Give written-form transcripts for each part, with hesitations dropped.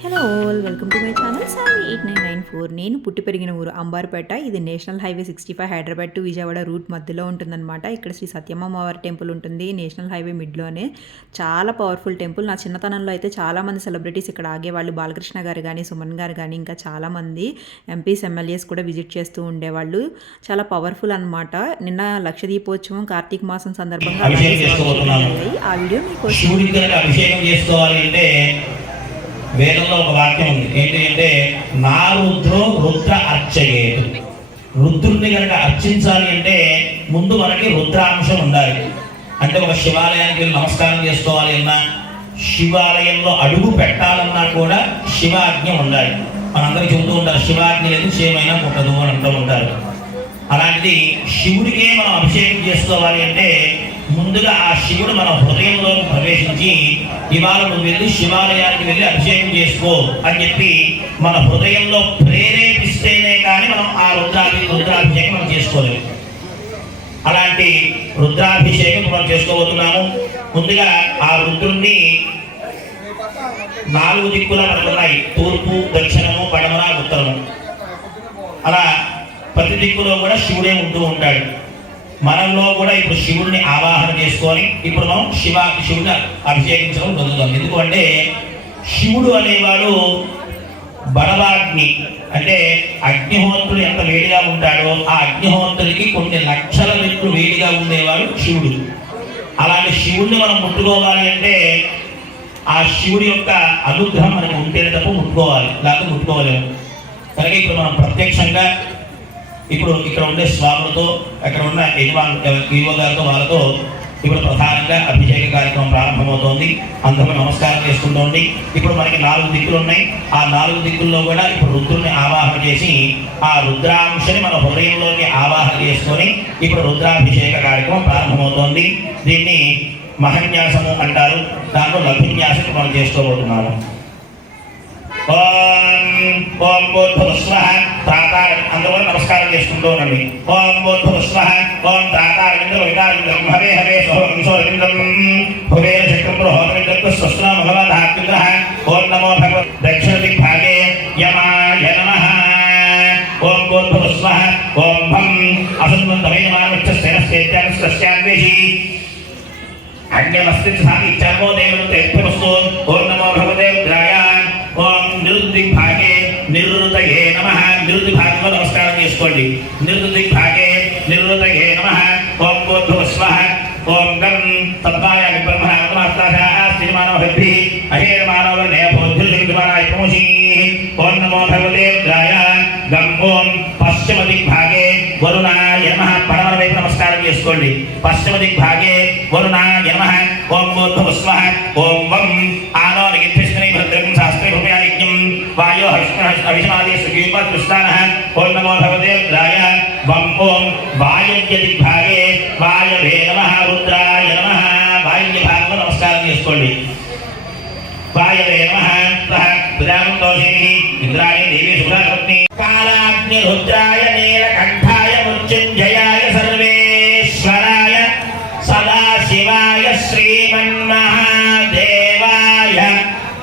Hello all, welcome to my channel Sai 8994. నేను పుట్టి పెరిగిన ఊరు అంబార్పేట. ఇది national highway 65 Hyderabad to Vijayawada route మధ్యలో ఉంటుందన్నమాట. ఇక్కడ శ్రీ సత్యమ్మవారి టెంపుల్ ఉంటుంది నేషనల్ హైవే మిడ్లోనే. చాలా పవర్ఫుల్ టెంపుల్. నా చిన్నతనంలో అయితే చాలామంది సెలబ్రిటీస్ ఇక్కడ ఆగేవాళ్ళు. బాలకృష్ణ గారు కానీ, సుమన్ గారు కానీ, ఇంకా చాలామంది ఎంపీస్ ఎమ్మెల్యేస్ కూడా విజిట్ చేస్తూ ఉండేవాళ్ళు. చాలా పవర్ఫుల్ అనమాట. నిన్న లక్షదీపోత్సవం కార్తీక మాసం సందర్భంగా ఆ వీడియో మీకోసం. వేదంలో ఒక వాక్యం ఉంది. ఏంటి అంటే, నా రుద్రో రుద్ర అర్చయేతు. రుద్రుడిని కనుక అర్చించాలి అంటే ముందు మనకి రుద్రాంశం ఉండాలి. అంటే ఒక శివాలయానికి వెళ్ళి నమస్కారం చేసుకోవాలి అన్నా, శివాలయంలో అడుగు పెట్టాలన్నా కూడా శివాజ్ఞ ఉండాలి. మనందరికీ చెబుతూ ఉంటారు, శివాజ్ఞ లేదు చేయమైనా పుట్టదు అని అంటూ ఉంటారు. అలాంటిది శివుడికే మనం అభిషేకం చేసుకోవాలి అంటే ముందుగా ఆ శివుడు మన హృదయంలో ప్రవేశించి, ఇవాళ నువ్వు వెళ్ళి శివాలయానికి వెళ్ళి అభిషేకం చేసుకో అని చెప్పి మన హృదయంలో ప్రేరేపిస్తేనే కానీ మనం ఆ రుద్రాభిషేకం మనం చేసుకోలేము. అలాంటి రుద్రాభిషేకం మనం చేసుకోబోతున్నాము. ముందుగా ఆ రుద్రుణ్ణి 4 దిక్కులా మనకున్నాయి, తూర్పు, దక్షిణము, పడమర, ఉత్తరము. అలా ప్రతి దిక్కులో కూడా శివుడే ఉంటూ ఉంటాడు. మనలో కూడా ఇప్పుడు శివుడిని ఆవాహన చేసుకొని ఇప్పుడు మనం శివుడిని అభిషేకించడం జరుగుతుంది. ఎందుకంటే శివుడు అనేవాడు బడవాగ్ని, అంటే అగ్నిహోత్రుడు ఎంత వేడిగా ఉంటాడో ఆ అగ్నిహోత్రుడికి కొన్ని లక్షల రెట్లు వేడిగా ఉండేవాడు శివుడు. అలాంటి శివుడిని మనం ముట్టుకోవాలి అంటే ఆ శివుడి యొక్క అనుగ్రహం మనకి ఉంటేనే తప్ప ముట్టుకోవాలి, లేకపోతే ముట్టుకోలేము. కనుక ఇప్పుడు మనం ప్రత్యక్షంగా ఇప్పుడు ఇక్కడ ఉండే స్వాములతో, అక్కడ ఉన్న ఈవో గారితో, వాళ్ళతో ఇప్పుడు ప్రధానంగా అభిషేక కార్యక్రమం ప్రారంభమవుతోంది. అందరూ నమస్కారం చేసుకుంటోండి. ఇప్పుడు మనకి 4 దిక్కులు ఉన్నాయి. ఆ 4 దిక్కుల్లో కూడా ఇప్పుడు రుద్రుని ఆవాహన చేసి ఆ రుద్రాంశని మన హృదయంలోకి ఆవాహన చేసుకొని ఇప్పుడు రుద్రాభిషేక కార్యక్రమం ప్రారంభమవుతోంది. దీన్ని మహన్యాసము అంటారు. దాంట్లో లఘున్యాసం మనం చేసుకోబోతున్నాము. ఓం భూర్భువస్వః త్రాతార, అందరూ నమస్కారం చేసుకుంటూ ఉండండి. ఓం భూర్భువస్వః ఓం త్రాతార ఇంద్ర వికారం హరే హరే సోహమింద్రం హురే చక్రం హోమింద్ర స్వస్నా భగవదాత్మింద్రః. ఓం నమో భగవత్ దక్షిణ దిగ్భాగే యమాయ నమః. ఓం భూర్భువస్వః ఓం భం అసన్వంతమైన మానవచ్చస్యనస్యేత్యానస్యాన్వేషి అన్యమస్తి సామి చర్మో దేవతే పురస్తో. ఓం నమో భగవతే రుద్రాయ. ఓం నిరుద్దిగ్భాగే నిరుతయే నమః. నిరుద్ది భాగంలో నమస్కారం చేసుకోండి. నిరుద్దిగ్భాగే నిరుతయే నమః. ఓం భూర్భువస్వః ఓం గం తద్వాయ బ్రహ్మణాస్తిమానోభిః అహేరమానోర్ణయభోద్భిర్విద్యమానాయ ప్రమోషీ. ఓం నమో భగవతే రుద్రాయ. గం ఓం పశ్చిమ దిగ్భాగే వరుణాయ నమః. పడమర వైపు నమస్కారం చేసుకోండి. పశ్చిమ దిగ్భాగే వరుణాయ నమః. ఓం భూర్భువస్వః ఓం వం ఆనో నిగిత్తిష్ఠిని భద్రం శాస్త్రే భూమ్యానిజ్ఞం వాయో హవిషమాది సుగీపత్పుష్టానః. ఓం నమో భగవతే రుద్రాయ. వం ఓం వాయువ్య దిగ్భాగే వాయవే నమః రుద్రాయ నమః. వాయువ్య భాగంలో నమస్కారం చేసుకోండి. వాయవే నమః. విరామం దోషిని ఇంద్రాయ దేవి సురాపత్ని కాలాగ్ని రుద్రాయ నీలకంఠాయ మృత్యుంజయాయ సర్వేశ్వరాయ సదాశివాయ శ్రీమన్మహాదేవాయ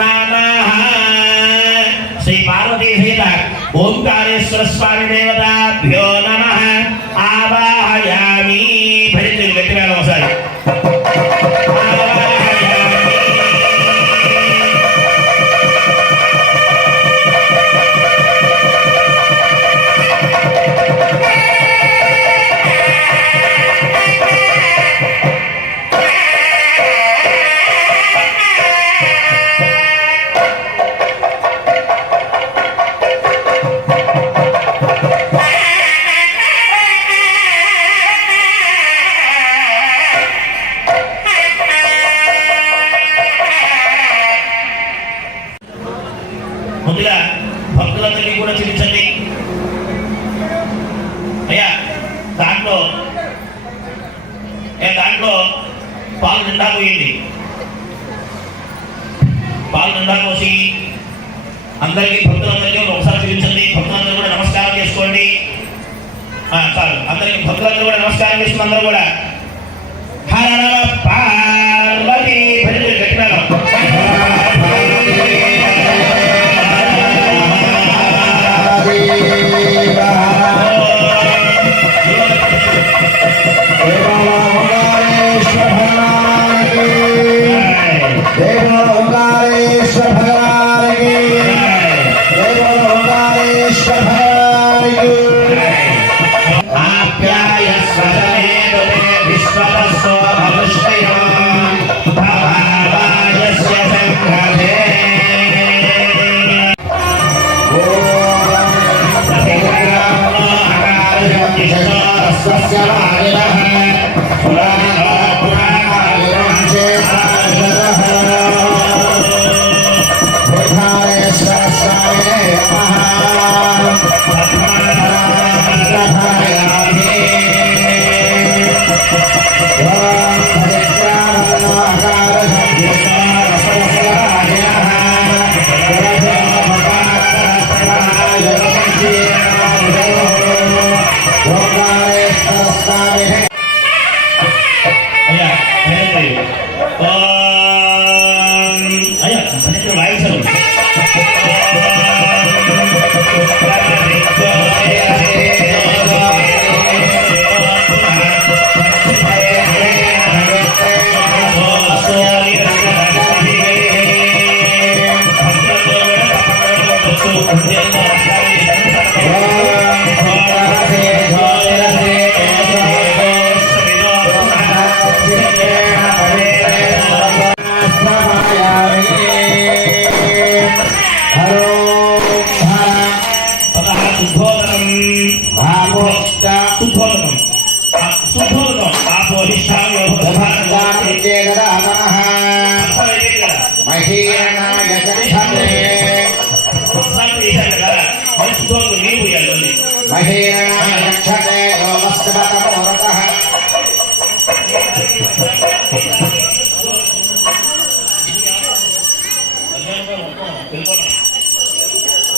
నమః. శ్రీ పార్వతీ సహిత ఓంకారేశ్వర స్వామి దేవతాభ్యో నమః. ఆవాహయామి. భజంతి గట్టిగా ఒకసారి. ముందుగా భక్తులందరికీ కూడా చూపించండి. అయ్యా దాంట్లో పాలు నిండా పోయింది. పాలు నిండా పోసి అందరికీ భక్తులందరికీ ఒకసారి చూపించండి. భక్తులందరూ కూడా నమస్కారం చేసుకోండి. చాలు, అందరికీ భక్తులందరూ కూడా నమస్కారం చేస్తున్న అందరూ కూడా హర పార్వతీ భజన గట్టిగా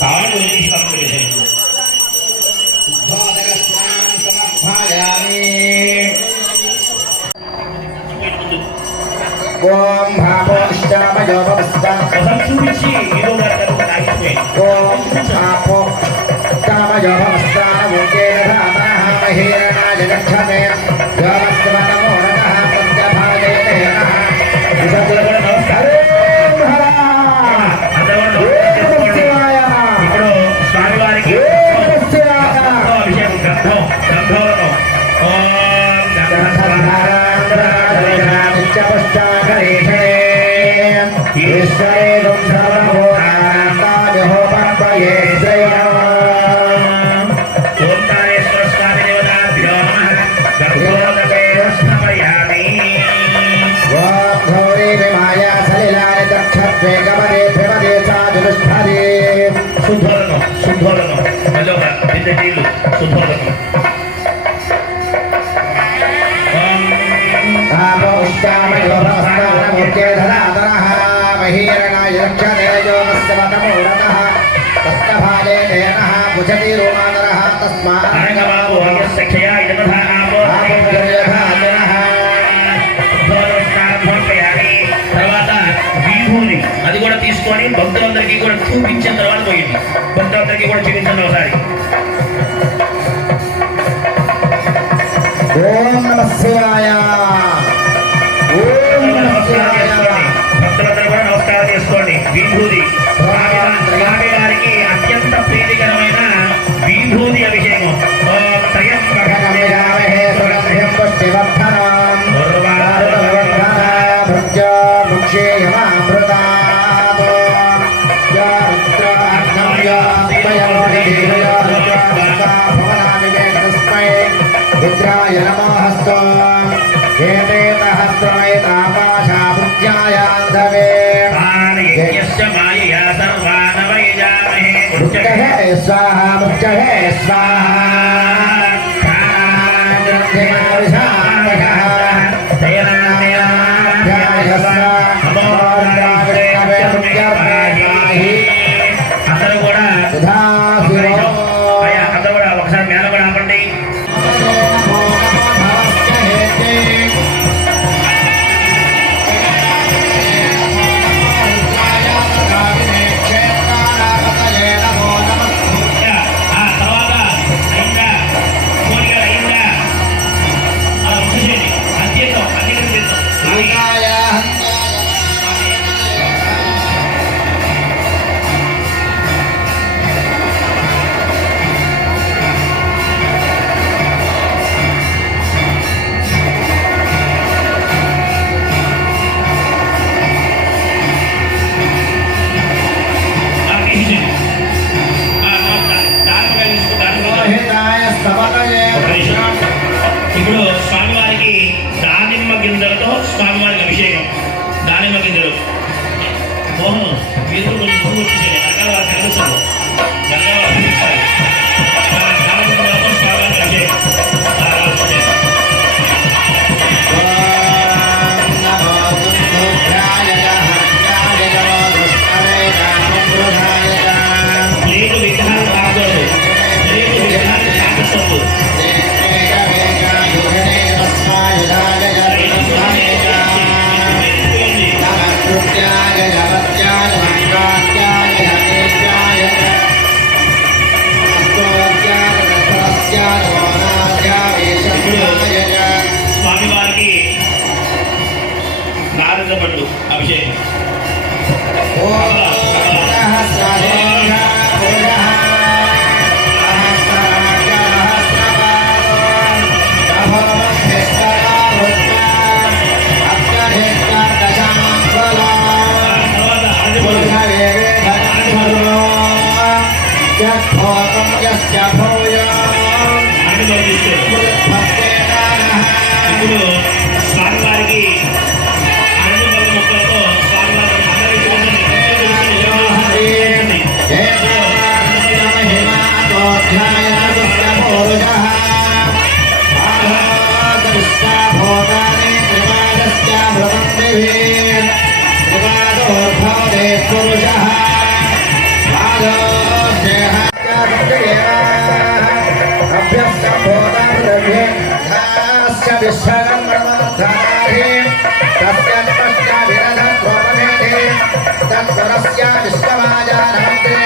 కావాలి గురించి సమర్పించేసాను. ఓం భావోష్టామయో ఒకసారి చూపించి ఏదో ఆగిపోయి ఓం భావో కామయో మహీరణాయ గచ్చతే యోమస్వనమో నమః పంచభాగే ఇప్పుడు స్వామివారికి అభిషేకం గంధం గంధంలో ఓంకారేశ్వర స్వామి దేవతాభ్యో నమః గంధోదకేన శుద్ధోదకం శుద్ధోదకం మళ్ళీ ఒక పెద్ద నీళ్ళు శుద్ధోదకం అరంగబాబు సఖ్యయా ఇదమధా ఆపో తర్వాత విభూని అది కూడా తీసుకొని భక్తులందరికీ కూడా చూపించిన తర్వాత పోయింది. భక్తులందరికీ కూడా చూపించండి ఒకసారి. ఓం నమః శివాయ ఓం నమః శివాయ భక్తులందరూ కూడా నమస్కారం చేసుకోండి. విభూది స్వామి వారికి అత్యంత ప్రీతికరమైన విభూది అభిషేకం. రుద్రాయ నమః ఏతేన హస్త్రమేతాపాశాభృత్యాయాంధవే స్వాహా మృత్యహే అందరూ కూడా ఒకసారి మేల కూడా ఆపండి. ఇప్పుడు స్వామివారికి దానిమ్మ గింజలతో స్వామివారికి అభిషేకం. దానిమ్మ గింజలు మోహన్ మీరు కొంచెం ముందు వచ్చేసేది అక్కడ వారు కనిపిస్తారు. గంగవారు కనిపిస్తారు. దానిమ్మలతో స్వామివారికి అభిషేకం. లేదు విగ్రహాలు కాకూడదు. లేదు విగ్రహాలు కాకూడదు. స్వామివారికి నారద పండు అభిషేకం. ఇప్పుడు స్వామివారికి అన్ని మొక్కలతో స్వామివారికి పురుష विश्ववाहे तस्य स्पष्ट विरध प्रोपमेधे तत्परस्य विश्ववाजानमन्त्रे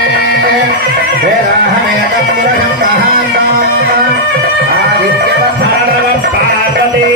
वेदाहमेकं पुरुषं महान्तम् आदित्यवत् पार्वती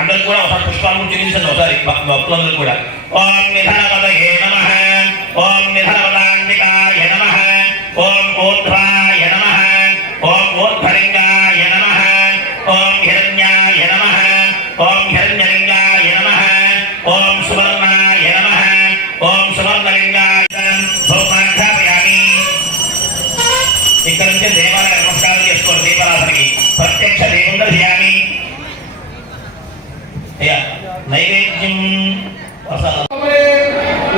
అందరూ కూడా ఒక పుష్పాలను చూపించండి ఒకసారి భక్తులందరూ కూడా. ఓం నిధనపదయే నమః, ఓం నిధనపదాంబికాయ నమః, ఓం ఊర్ధ్వాయ నమః, ఓం ఊర్ధ్వలింగాయ నమః, ఓం హిరణ్యాయ నమః, ఓం హిరణ్యలింగాయ నమః, ఓం సువర్ణాయ నమః, ఓం సువర్ణలింగాయ సౌపాఠ్యాపయామి. ఇక్కడ నుంచి దేవాలయ నమస్కారం చేసుకోండి. దీపారాధనకి ప్రత్యక్ష దేవుని దర్శయామి. నైవేద్యం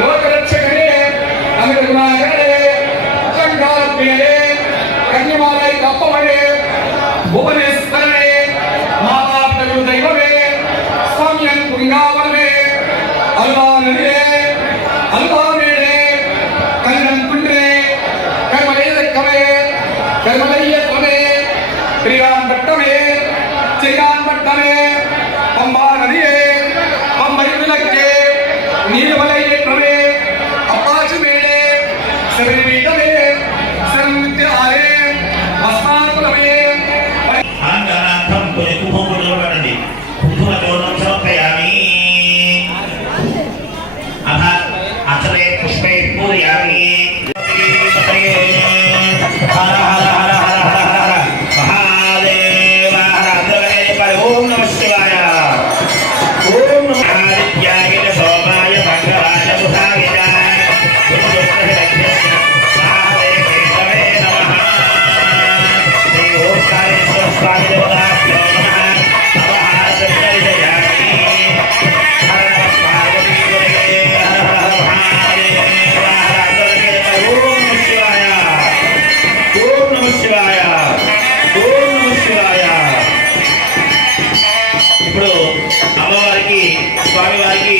లోకరక్షకనే అమృతమాగరే సంగాప్రియే కన్యమాలై కప్పవనే భువనేశ్వరనే మాతాపితృ దైవమే స్వామ్యం పుంగావనే అల్వాననే అల్వానేనే కల్లం కుండ్రే కర్మలేదక్కమే కర్మలయ్యత్వమే ప్రియాన్ భట్టమే చిరాన్ భట్టమే పంబా నదియే పంబరి విలక్కే నీలమలయ్యే అప్పాచుమేడే శబరిమీటమే సంత్యాలే అస్మాకులమే ఆంగనాథం కొన్ని కుంభములు చూడండి. కుంభుల చూడడం సమర్పయామి. అథ అచలే పుష్పై పూరయామి. హర హర హర హర హర హర మహాదేవ హర అందరూ ఓం నమః శివాయ. ఓం నమః ఆదిత్యాయ సోమాయ మంగళాయ బుధాయ స్వామి దేవతాభ్యో నమః. ఇప్పుడు అమ్మవారికి స్వామివారికి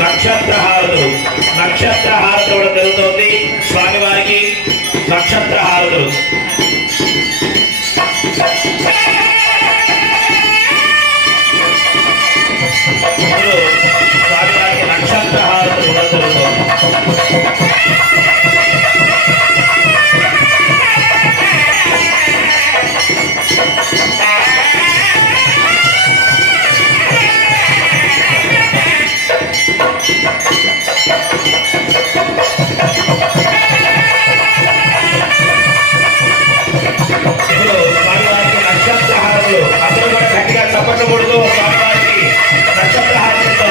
నక్షత్రహారతులు కూడా జరుగుతుంది. స్వామివారికి నక్షత్రహారతులు స్వామివారికి నక్షత్రహారతులు కూడా జరుగుతుంది. స్వామివారికి నక్షత్రహారతులు అందరూ కూడా గట్టిగా చప్పట్లకూడదు. స్వామివారికి నక్షత్రహారతులతో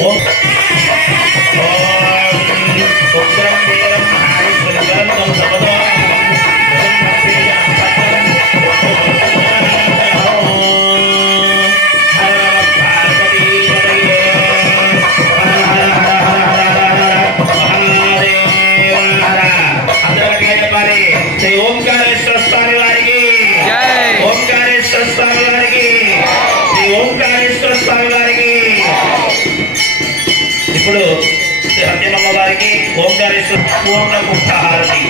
ఓం ఉగ్రం వీరం మహావిష్ణురం తం సపదో శ్రీ ఓంకారేశ్వర స్వామి వారికి ఓంకారేశ్వర స్వామి వారికి శ్రీ ఓంకారేశ్వర స్వామి వారికి ఇప్పుడు శ్రీ సత్యమమ్మ వారికి ఓంకారేశ్వర పూర్ణ గుప్త హారతి